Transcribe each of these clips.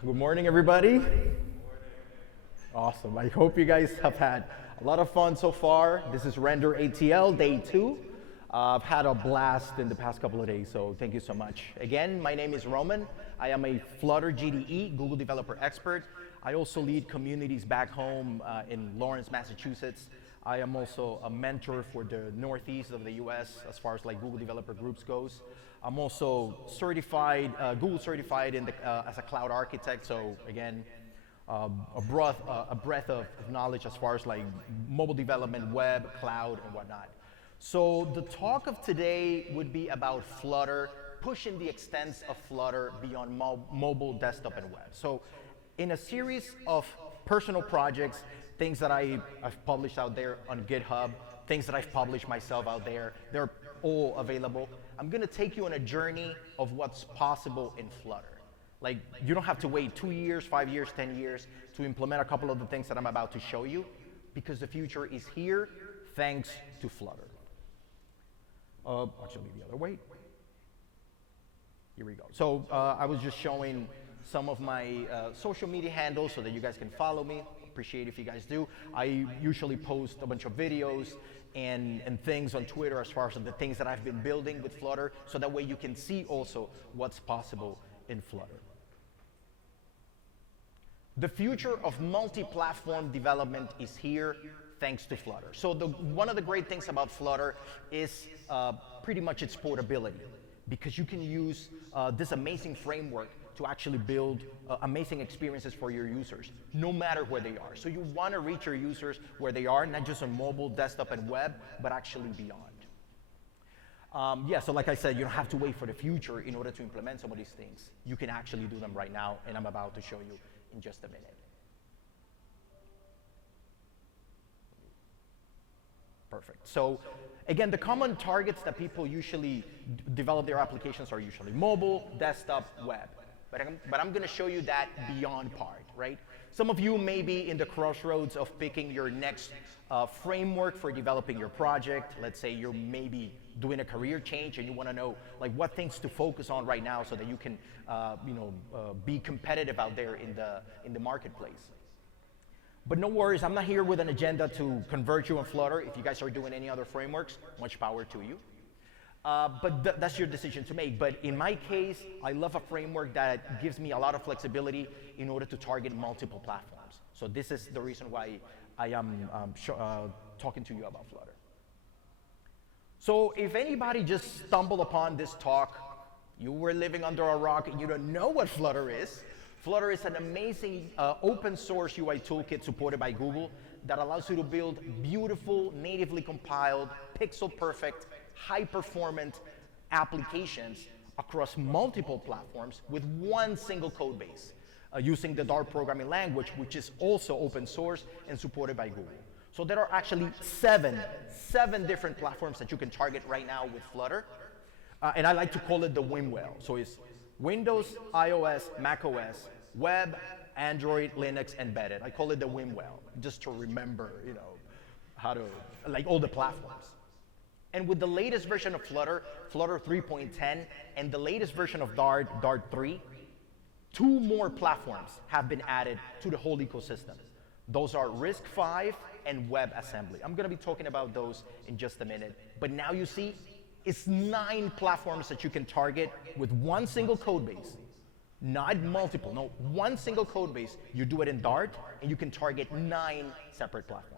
Good morning, everybody. Awesome. I hope you guys have had a lot of fun so far. This is RenderATL Day 2. I've had a blast in the past couple of days, so thank you so much. Again, my name is Roman. I am a Flutter GDE, Google Developer Expert. I also lead communities back home in Lawrence, Massachusetts. I am also a mentor for the Northeast of the US as far as like Google Developer Groups goes. I'm also certified, Google certified as a cloud architect, so again, a breadth of knowledge as far as like mobile development, web, cloud, and whatnot. So the talk of today would be about Flutter, pushing the extents of Flutter beyond mobile, desktop, and web. So in a series of personal projects, things that I've published out there on GitHub, things that I've published myself out there, they're all available. I'm gonna take you on a journey of what's possible in Flutter. Like, you don't have to wait 2 years, 5 years, 10 years to implement a couple of the things that I'm about to show you, because the future is here thanks to Flutter. Actually, the other way. Here we go. So I was just showing some of my social media handles so that you guys can follow me. Appreciate if you guys do. I usually post a bunch of videos and things on Twitter as far as the things that I've been building with Flutter, so that way you can see also what's possible in Flutter. The future of multi-platform development is here thanks to Flutter. So one of the great things about Flutter is pretty much its portability, because you can use this amazing framework to actually build amazing experiences for your users, no matter where they are. So you want to reach your users where they are, not just on mobile, desktop, and web, but actually beyond. Yeah, so like I said, you don't have to wait for the future in order to implement some of these things. You can actually do them right now, and I'm about to show you in just a minute. Perfect. So again, the common targets that people usually develop their applications are usually mobile, desktop, web. But I'm going to show you that beyond part, right? Some of you may be in the crossroads of picking your next framework for developing your project. Let's say you're maybe doing a career change and you want to know like what things to focus on right now so that you can be competitive out there in the marketplace. But no worries, I'm not here with an agenda to convert you on Flutter. If you guys are doing any other frameworks, much power to you. But that's your decision to make. But in my case, I love a framework that gives me a lot of flexibility in order to target multiple platforms. So this is the reason why I am talking to you about Flutter. So if anybody just stumbled upon this talk, you were living under a rock and you don't know what Flutter is. Flutter is an amazing open source UI toolkit supported by Google that allows you to build beautiful, natively compiled, pixel perfect, high-performant applications across multiple platforms with one single code base using the Dart programming language, which is also open source and supported by Google. So there are actually seven different platforms that you can target right now with Flutter. And I like to call it the win well. So it's Windows, iOS, macOS, web, Android, Linux, embedded. I call it the win well, just to remember, how to, like all the platforms. And with the latest version of Flutter, Flutter 3.10, and the latest version of Dart, Dart 3, 2 more platforms have been added to the whole ecosystem. Those are RISC-V and WebAssembly. I'm going to be talking about those in just a minute. But now you see, it's 9 platforms that you can target with one single code base. Not multiple, no, one single code base. You do it in Dart, and you can target 9 separate platforms.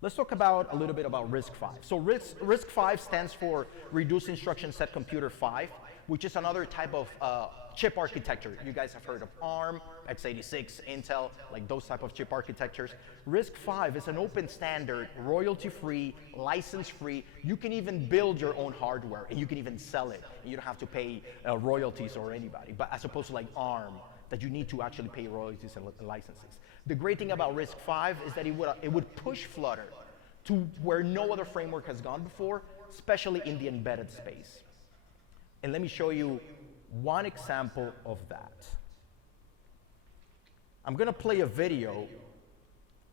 Let's talk a little bit about RISC-V. So RISC-V stands for Reduced Instruction Set Computer 5, which is another type of chip architecture. You guys have heard of ARM, x86, Intel, like those type of chip architectures. RISC-V is an open standard, royalty-free, license-free. You can even build your own hardware, and you can even sell it. You don't have to pay royalties or anybody, but as opposed to like ARM, that you need to actually pay royalties and licenses. The great thing about RISC-V is that it would push Flutter to where no other framework has gone before, especially in the embedded space. And let me show you one example of that. I'm going to play a video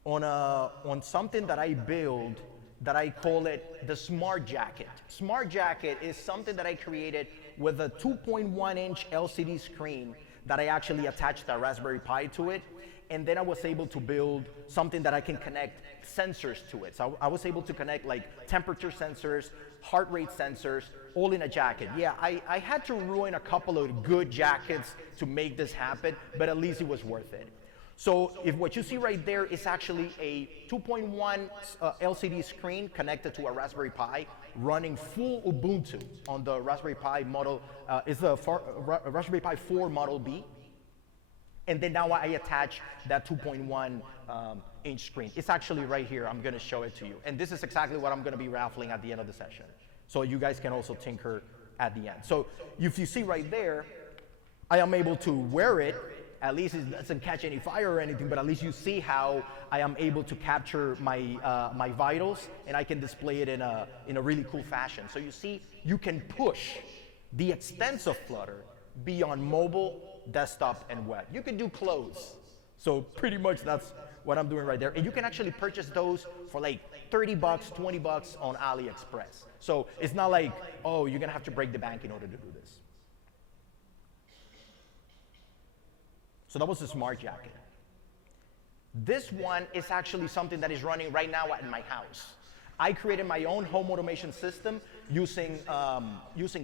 on something that I build that I call it the Smart Jacket. Smart Jacket is something that I created with a 2.1-inch LCD screen that I actually attached a Raspberry Pi to it. And then I was able to build something that I can connect sensors to it. So I was able to connect like temperature sensors, heart rate sensors, all in a jacket. Yeah, I had to ruin a couple of good jackets to make this happen, but at least it was worth it. So if what you see right there is actually a 2.1 LCD screen connected to a Raspberry Pi running full Ubuntu on the Raspberry Pi model, is the Raspberry Pi 4 Model B. And then now I attach that 2.1 inch screen. It's actually right here. I'm gonna show it to you. And this is exactly what I'm gonna be raffling at the end of the session. So you guys can also tinker at the end. So if you see right there, I am able to wear it. At least it doesn't catch any fire or anything, but at least you see how I am able to capture my, my vitals, and I can display it in a really cool fashion. So you see, you can push the extents of Flutter beyond mobile, desktop, and web. You can do clothes. So pretty much that's what I'm doing right there. And you can actually purchase those for like 30 bucks, 20 bucks on AliExpress. So it's not like, oh, you're gonna have to break the bank in order to do this. So that was the Smart Jacket. This one is actually something that is running right now at my house. I created my own home automation system using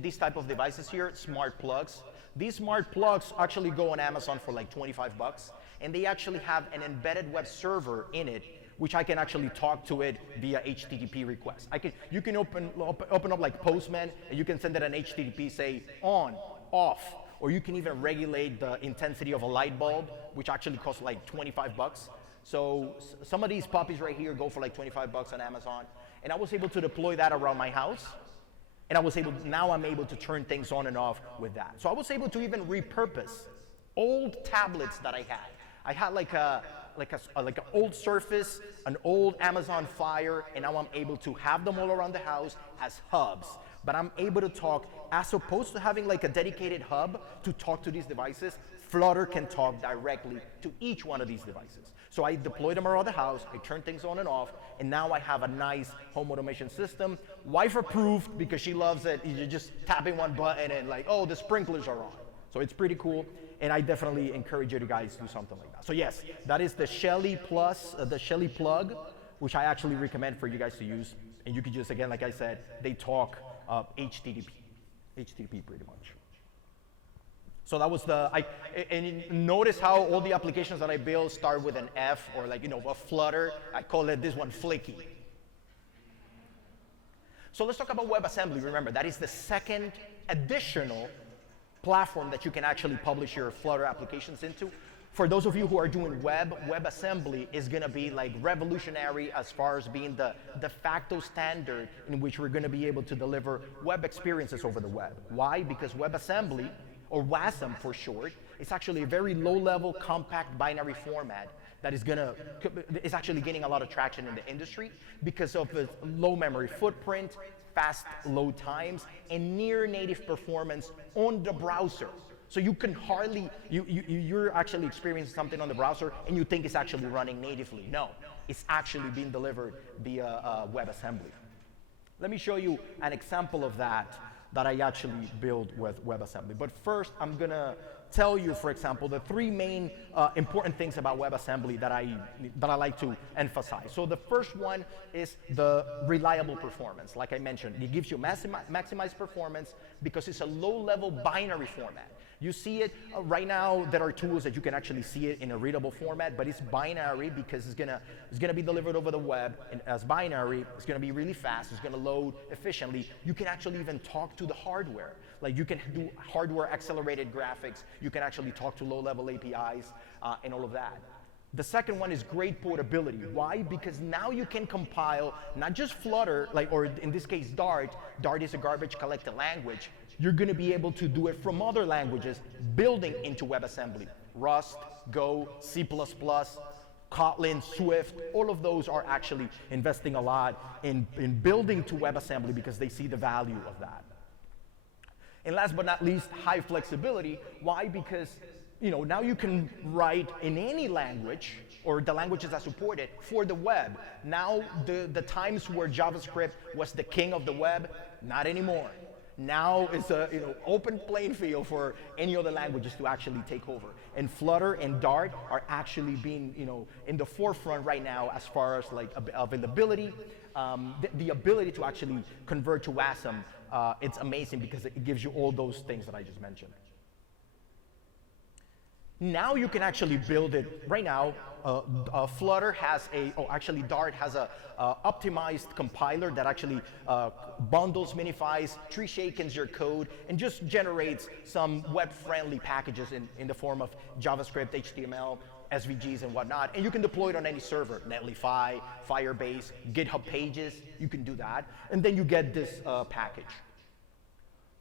these type of devices here, smart plugs. These smart plugs actually go on Amazon for like 25 bucks, and they actually have an embedded web server in it, which I can actually talk to it via HTTP request. You can open up like Postman, and you can send it an HTTP, say on, off, or you can even regulate the intensity of a light bulb, which actually costs like 25 bucks. So some of these puppies right here go for like 25 bucks on Amazon. And I was able to deploy that around my house. And now I'm able to turn things on and off with that. So I was able to even repurpose old tablets that I had. I had like an old Surface, an old Amazon Fire, and now I'm able to have them all around the house as hubs. But I'm able to talk, as opposed to having like a dedicated hub to talk to these devices, Flutter can talk directly to each one of these devices. So I deploy them around the house, I turn things on and off, and now I have a nice home automation system. Wife approved because she loves it. You're just tapping one button and like, oh, the sprinklers are on. So it's pretty cool, and I definitely encourage you guys to do something like that. So yes, that is the Shelly Plus, the Shelly plug, which I actually recommend for you guys to use. And you can just, again, like I said, they talk HTTP pretty much. So that was and notice how all the applications that I build start with an F or like, a Flutter. I call it this one Flicky. So let's talk about WebAssembly. Remember, that is the second additional platform that you can actually publish your Flutter applications into. For those of you who are doing WebAssembly is gonna be like revolutionary as far as being the de facto standard in which we're gonna be able to deliver web experiences over the web. Why? Because WebAssembly, or WASM for short, is actually a very low-level, compact binary format that is actually gaining a lot of traction in the industry because of its low memory footprint, fast load times, and near native performance on the browser. So you can hardly, you're actually experiencing something on the browser and you think it's actually running natively. No, it's actually being delivered via WebAssembly. Let me show you an example of that I actually built with WebAssembly. But first, I'm gonna tell you, for example, the three main important things about WebAssembly that I like to emphasize. So the first one is the reliable performance. Like I mentioned, it gives you maximized performance because it's a low-level binary format. You see it right now. There are tools that you can actually see it in a readable format, but it's binary because it's gonna be delivered over the web, and as binary, it's gonna be really fast. It's gonna load efficiently. You can actually even talk to the hardware. Like you can do hardware accelerated graphics. You can actually talk to low-level APIs and all of that. The second one is great portability. Why? Because now you can compile not just Flutter, or in this case Dart. Dart is a garbage collected language. You're gonna be able to do it from other languages, building into WebAssembly. Rust, Go, C++, Kotlin, Swift, all of those are actually investing a lot in building to WebAssembly because they see the value of that. And last but not least, high flexibility. Why? Because now you can write in any language, or the languages that support it, for the web. Now the times where JavaScript was the king of the web, not anymore. Now it's a open playing field for any other languages to actually take over. And Flutter and Dart are actually being in the forefront right now as far as like availability, the ability to actually convert to WASM. It's amazing because it gives you all those things that I just mentioned. Now you can actually build it. Right now, Flutter has actually Dart has a optimized compiler that actually bundles, minifies, tree shakens your code, and just generates some web-friendly packages in the form of JavaScript, HTML, SVGs, and whatnot. And you can deploy it on any server, Netlify, Firebase, GitHub Pages. You can do that, and then you get this package.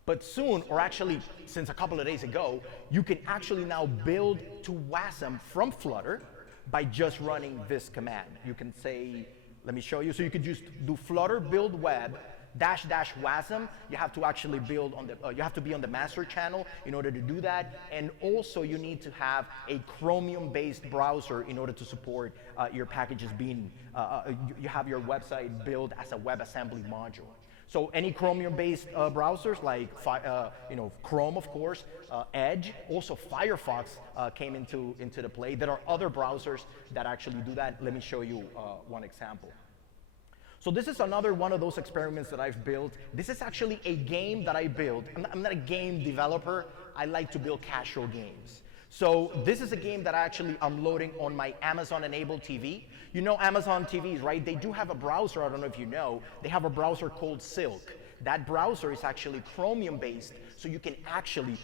But soon, or actually since a couple of days ago, you can actually now build to WASM from Flutter by just running this command. You can say, let me show you. So you could just do Flutter build web --WASM. You have to actually build on the, you have to be on the master channel in order to do that. And also you need to have a Chromium-based browser in order to support your packages being, you have your website built as a WebAssembly module. So any Chromium-based browsers like Chrome, of course, Edge, also Firefox came into the play. There are other browsers that actually do that. Let me show you one example. So this is another one of those experiments that I've built. This is actually a game that I built. I'm not a game developer. I like to build casual games. So this is a game that I'm loading on my Amazon-enabled TV. You know Amazon TVs, right? They do have a browser, I don't know if you know. They have a browser called Silk. That browser is actually Chromium-based, so you can actually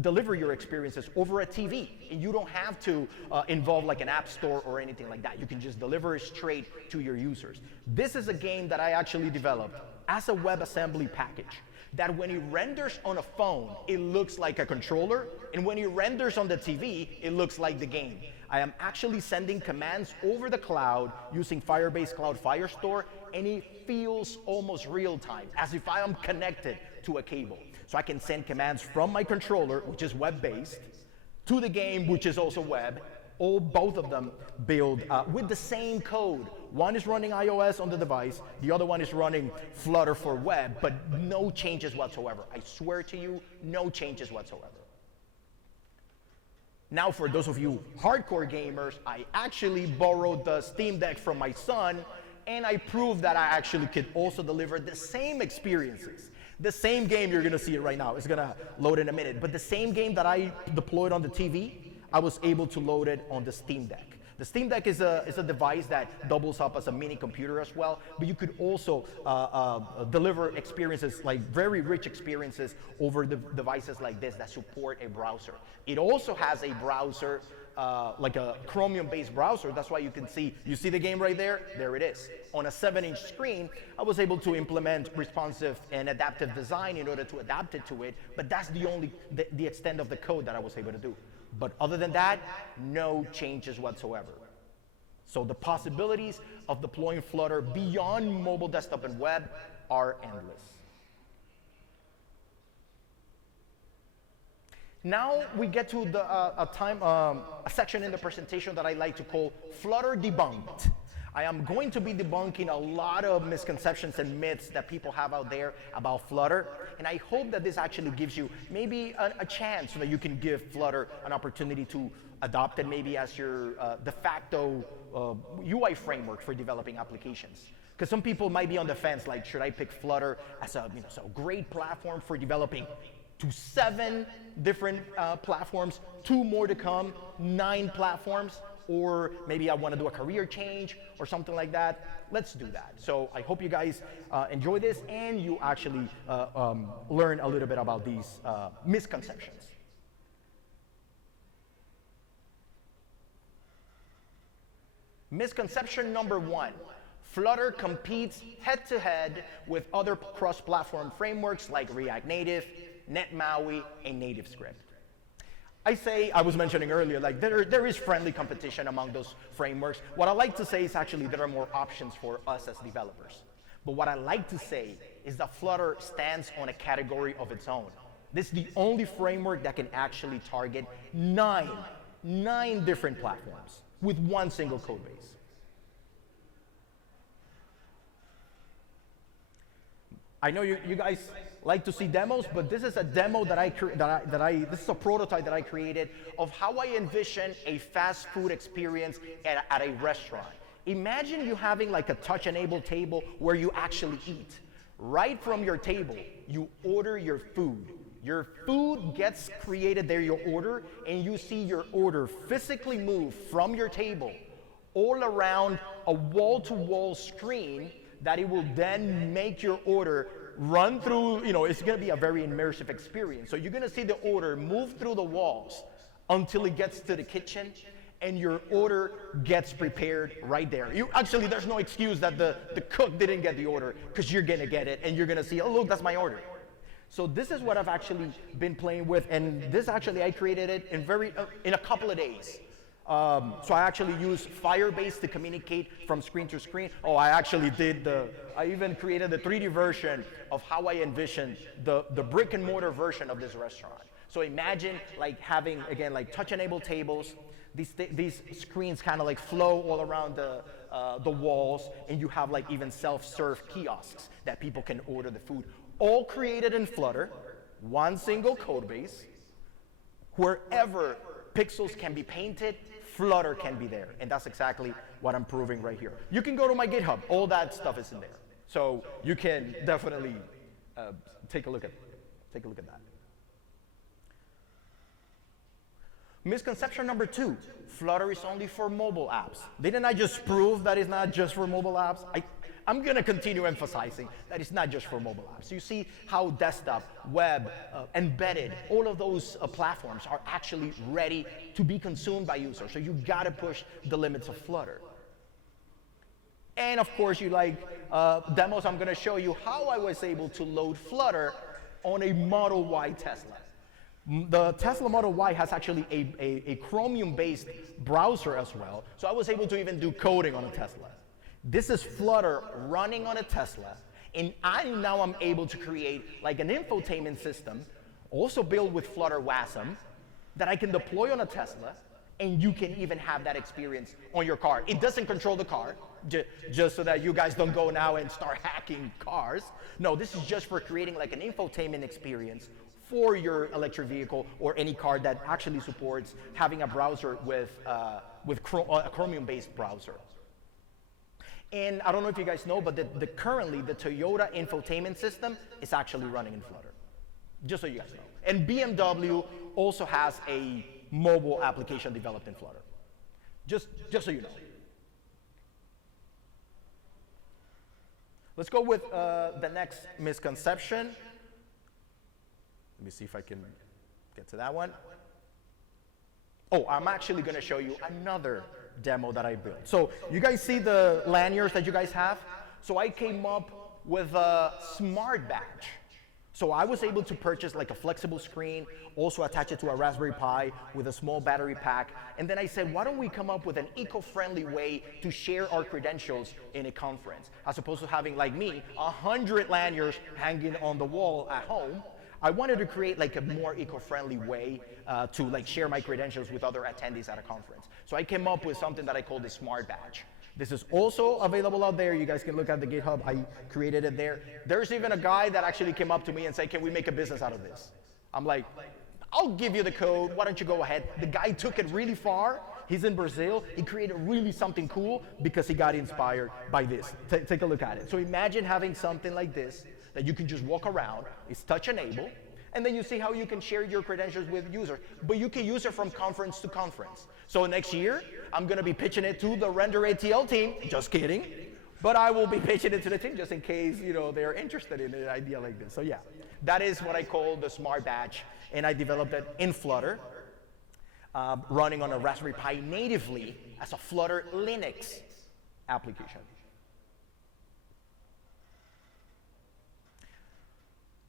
deliver your experiences over a TV. And you don't have to involve like an app store or anything like that. You can just deliver it straight to your users. This is a game that I actually developed as a WebAssembly package, that when it renders on a phone, it looks like a controller, and when it renders on the TV, it looks like the game. I am actually sending commands over the cloud using Firebase Cloud Firestore, and it feels almost real time, as if I am connected to a cable. So I can send commands from my controller, which is web-based, to the game, which is also web. Both of them build with the same code. One is running iOS on the device, the other one is running Flutter for web, but no changes whatsoever. I swear to you, no changes whatsoever. Now for those of you hardcore gamers, I actually borrowed the Steam Deck from my son, and I proved that I actually could also deliver the same experiences. The same game, you're gonna see it right now, it's gonna load in a minute, but the same game that I deployed on the TV, I was able to load it on the Steam Deck. The Steam Deck is a device that doubles up as a mini computer as well, but you could also deliver experiences, like very rich experiences over the devices like this that support a browser. It also has a browser, like a Chromium-based browser. That's why you can see, you see the game right there? There it is. On a 7-inch screen, I was able to implement responsive and adaptive design in order to adapt it to it, but that's the extent of the code that I was able to do. But other than that, no changes whatsoever. So the possibilities of deploying Flutter beyond mobile, desktop, and web are endless. Now we get to the, a section in the presentation that I like to call Flutter Debunked. I am going to be debunking a lot of misconceptions and myths that people have out there about Flutter, and I hope that this actually gives you maybe a chance so that you can give Flutter an opportunity to adopt it maybe as your de facto UI framework for developing applications. Because some people might be on the fence, like, should I pick Flutter as a so great platform for developing to 7 different platforms, 2 more to come, 9 platforms? Or maybe I want to do a career change or something like that. Let's do that. So I hope you guys enjoy this and you actually learn a little bit about these misconceptions. Misconception number 1, Flutter competes head-to-head with other cross-platform frameworks like React Native, NetMaui, and NativeScript. I was mentioning earlier, like there is friendly competition among those frameworks. What I like to say is actually there are more options for us as developers. But what I like to say is that Flutter stands on a category of its own. This is the only framework that can actually target 9 different platforms with one single code base. I know you guys like to see demos, but this is a demo this is a prototype that I created of how I envision a fast food experience at a restaurant. Imagine you having like a touch-enabled table where you actually eat. Right from your table, you order your food. Your food gets created there, your order, and you see your order physically move from your table all around a wall-to-wall screen that it will then make your order run through, it's gonna be a very immersive experience. So you're gonna see the order move through the walls until it gets to the kitchen, and your order gets prepared right there. There's no excuse that the cook didn't get the order, because you're gonna get it, and you're gonna see, oh look, that's my order. So this is what I've actually been playing with, and this actually I created it in a couple of days. So I actually used Firebase to communicate from screen to screen. Oh, I even created the 3D version of how I envisioned the brick and mortar version of this restaurant. So imagine like having, again, like touch-enabled tables. These screens kind of like flow all around the walls, and you have like even self-serve kiosks that people can order the food. All created in Flutter, one single code base. Wherever pixels can be painted, Flutter can be there, and that's exactly what I'm proving right here. You can go to my GitHub, all that stuff is in there. So you can definitely take a look at that. Misconception number 2, Flutter is only for mobile apps. Didn't I just prove that it's not just for mobile apps? I'm gonna continue emphasizing that it's not just for mobile apps. You see how desktop, web, embedded, all of those platforms are actually ready to be consumed by users. So you gotta push the limits of Flutter. And of course, you like demos. I'm gonna show you how I was able to load Flutter on a Model Y Tesla. The Tesla Model Y has actually a Chromium-based browser as well. So I was able to even do coding on a Tesla. This is Flutter running on a Tesla, and now I'm able to create like an infotainment system, also built with Flutter WASM, that I can deploy on a Tesla, and you can even have that experience on your car. It doesn't control the car, just so that you guys don't go now and start hacking cars. No, this is just for creating like an infotainment experience for your electric vehicle or any car that actually supports having a browser with a Chromium-based browser. And I don't know if you guys know, but currently the Toyota infotainment system is actually running in Flutter, just so you guys know. And BMW also has a mobile application developed in Flutter, just so you know. Let's go with the next misconception. Let me see if I can get to that one. Oh, I'm actually going to show you another demo that I built. So you guys see the lanyards that you guys have? So I came up with a smart badge. So I was able to purchase like a flexible screen, also attach it to a Raspberry Pi with a small battery pack. And then I said, why don't we come up with an eco-friendly way to share our credentials in a conference? As opposed to having, like me, 100 lanyards hanging on the wall at home. I wanted to create like a more eco-friendly way to like share my credentials with other attendees at a conference. So I came up with something that I call the smart badge. This is also available out there. You guys can look at the GitHub. I created it there. There's even a guy that actually came up to me and said, can we make a business out of this? I'm like, I'll give you the code. Why don't you go ahead? The guy took it really far. He's in Brazil. He created really something cool because he got inspired by this. Take a look at it. So imagine having something like this that you can just walk around. It's touch enabled. And then you see how you can share your credentials with users. But you can use it from conference to conference. So next year, I'm going to be pitching it to the RenderATL team. Just kidding. But I will be pitching it to the team just in case, they're interested in an idea like this. So yeah, that is what I call the smart badge. And I developed it in Flutter, running on a Raspberry Pi natively as a Flutter Linux application.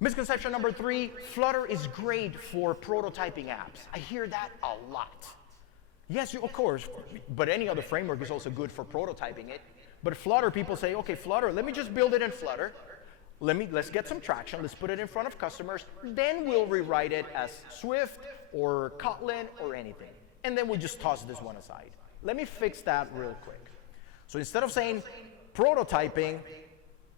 Misconception number 3, Flutter is great for prototyping apps. I hear that a lot. Yes, of course, but any other framework is also good for prototyping it. But Flutter, people say, okay, Flutter, let me just build it in Flutter. Let's get some traction, let's put it in front of customers, then we'll rewrite it as Swift or Kotlin or anything. And then we'll just toss this one aside. Let me fix that real quick. So instead of saying prototyping,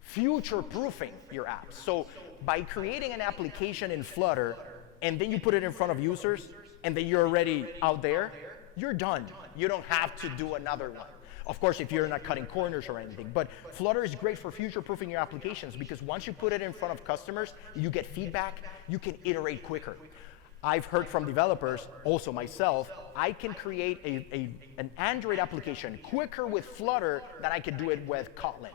future-proofing your apps. So by creating an application in Flutter, and then you put it in front of users, and then you're already out there, you're done. You don't have to do another one. Of course, if you're not cutting corners or anything, but Flutter is great for future-proofing your applications because once you put it in front of customers, you get feedback, you can iterate quicker. I've heard from developers, also myself, I can create an Android application quicker with Flutter than I could do it with Kotlin.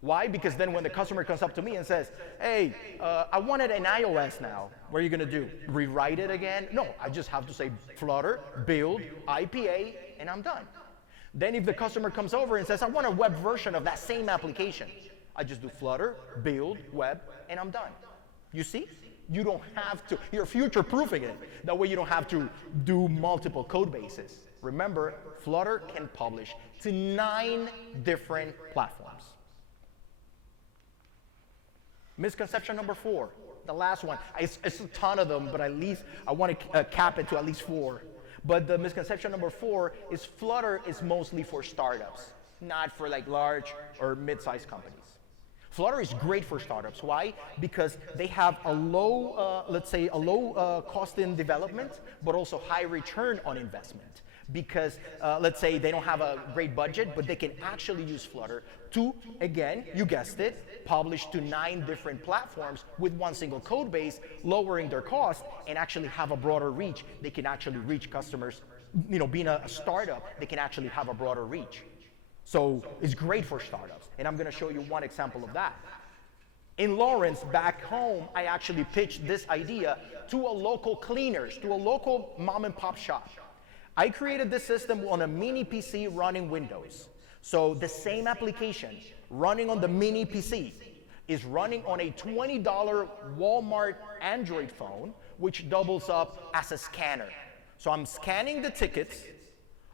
Why? Because then when the customer comes up to me and says, hey, I want it in iOS now, what are you gonna do? Rewrite it again? No, I just have to say Flutter, build, IPA, and I'm done. Then if the customer comes over and says, I want a web version of that same application, I just do Flutter, build, web, and I'm done. You see? You don't have to, you're future-proofing it. That way you don't have to do multiple code bases. Remember, Flutter can publish to 9 different platforms. Misconception number 4, the last one. It's a ton of them, but at least I want to cap it to at least 4. But the misconception number 4 is Flutter is mostly for startups, not for like large or mid-sized companies. Flutter is great for startups. Why? Because they have a low, let's say, a low cost in development, but also high return on investment. Because let's say they don't have a great budget, but they can actually use Flutter to, again, you guessed it, publish to 9 different platforms with one single code base, lowering their cost, and actually have a broader reach. They can actually reach customers, you know, being a startup, they can actually have a broader reach. So it's great for startups, and I'm gonna show you one example of that. In Lawrence, back home, I actually pitched this idea to a local cleaners, to a local mom and pop shop. I created this system on a mini PC running Windows. So the same application running on the mini PC is running on a $20 Walmart Android phone, which doubles up as a scanner. So I'm scanning the tickets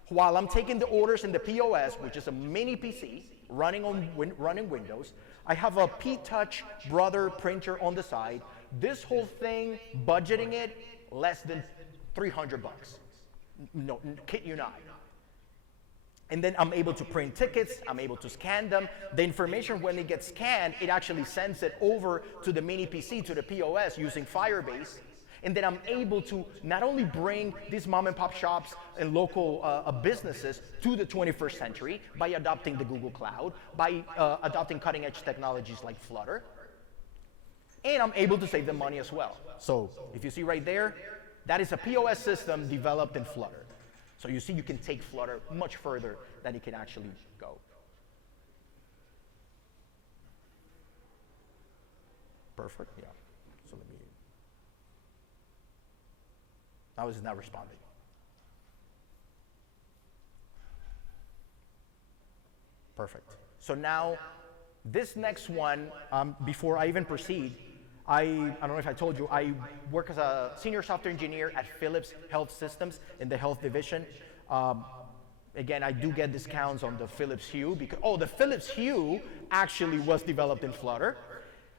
while I'm taking the orders in the POS, which is a mini PC running on running Windows. I have a P-Touch Brother printer on the side. This whole thing, budgeting it, less than 300 bucks. No, kid you not. And then I'm able to print tickets, I'm able to scan them. The information, when it gets scanned, it actually sends it over to the mini PC, to the POS, using Firebase. And then I'm able to not only bring these mom and pop shops and local businesses to the 21st century by adopting the Google Cloud, by adopting cutting edge technologies like Flutter, and I'm able to save them money as well. So if you see right there, that is a POS system developed in Flutter. So you see, you can take Flutter much further than it can actually go. Perfect, yeah. So let me, now it's not responding. Perfect. So now, this next one, before I even proceed, I don't know if I told you, I work as a senior software engineer at Philips Health Systems in the health division. Again, I do get discounts on the Philips Hue because, the Philips Hue actually was developed in Flutter.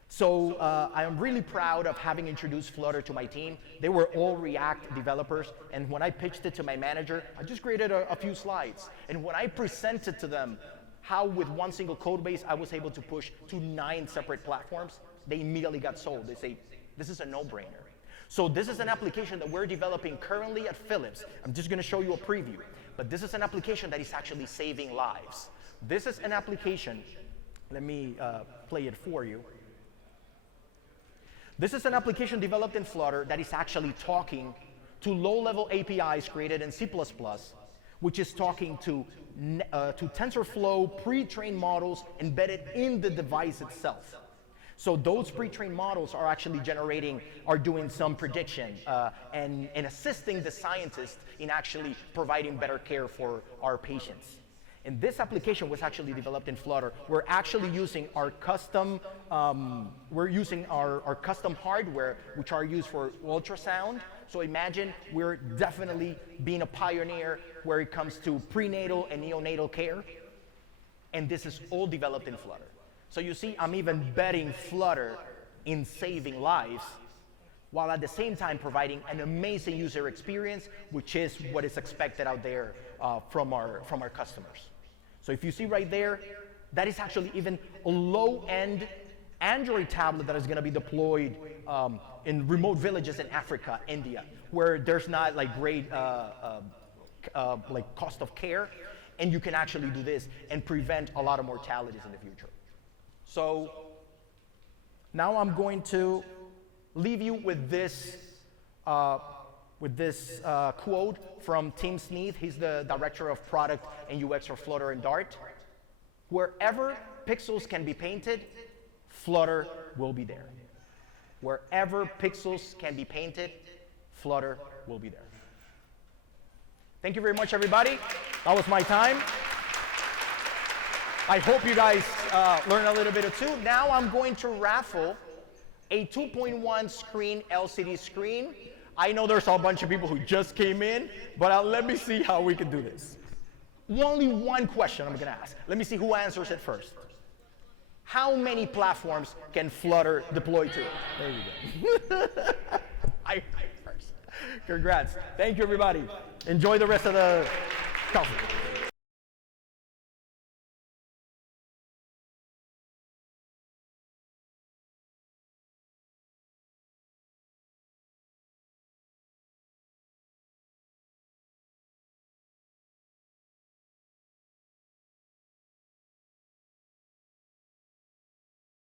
So I am really proud of having introduced Flutter to my team. They were all React developers, and when I pitched it to my manager, I just created a few slides. And when I presented to them how with one single code base I was able to push to 9 separate platforms, they immediately got sold. They say, this is a no-brainer. So this is an application that we're developing currently at Philips. I'm just gonna show you a preview, but this is an application that is actually saving lives. This is an application, let me play it for you. This is an application developed in Flutter that is actually talking to low-level APIs created in C++, which is talking to TensorFlow pre-trained models embedded in the device itself. So those pre-trained models are actually doing some prediction and assisting the scientists in actually providing better care for our patients. And this application was actually developed in Flutter. We're actually using our custom, our custom hardware, which are used for ultrasound. So imagine we're definitely being a pioneer where it comes to prenatal and neonatal care. And this is all developed in Flutter. So you see, I'm even betting Flutter in saving lives, while at the same time providing an amazing user experience, which is what is expected out there from our customers. So if you see right there, that is actually even a low-end Android tablet that is going to be deployed in remote villages in Africa, India, where there's not like great like cost of care, and you can actually do this and prevent a lot of mortalities in the future. So now I'm going to leave you with this quote from Tim Sneath. He's the director of product and UX for Flutter and Dart. Wherever pixels can be painted, Flutter will be there. Wherever pixels can be painted, Flutter will be there. Thank you very much, everybody. That was my time. I hope you guys learned a little bit too. Now I'm going to raffle a 2.1 screen LCD screen. I know there's a bunch of people who just came in, but let me see how we can do this. Only one question I'm gonna ask. Let me see who answers it first. How many platforms can Flutter deploy to? There you go. I first. Congrats. Thank you, everybody. Enjoy the rest of the conference.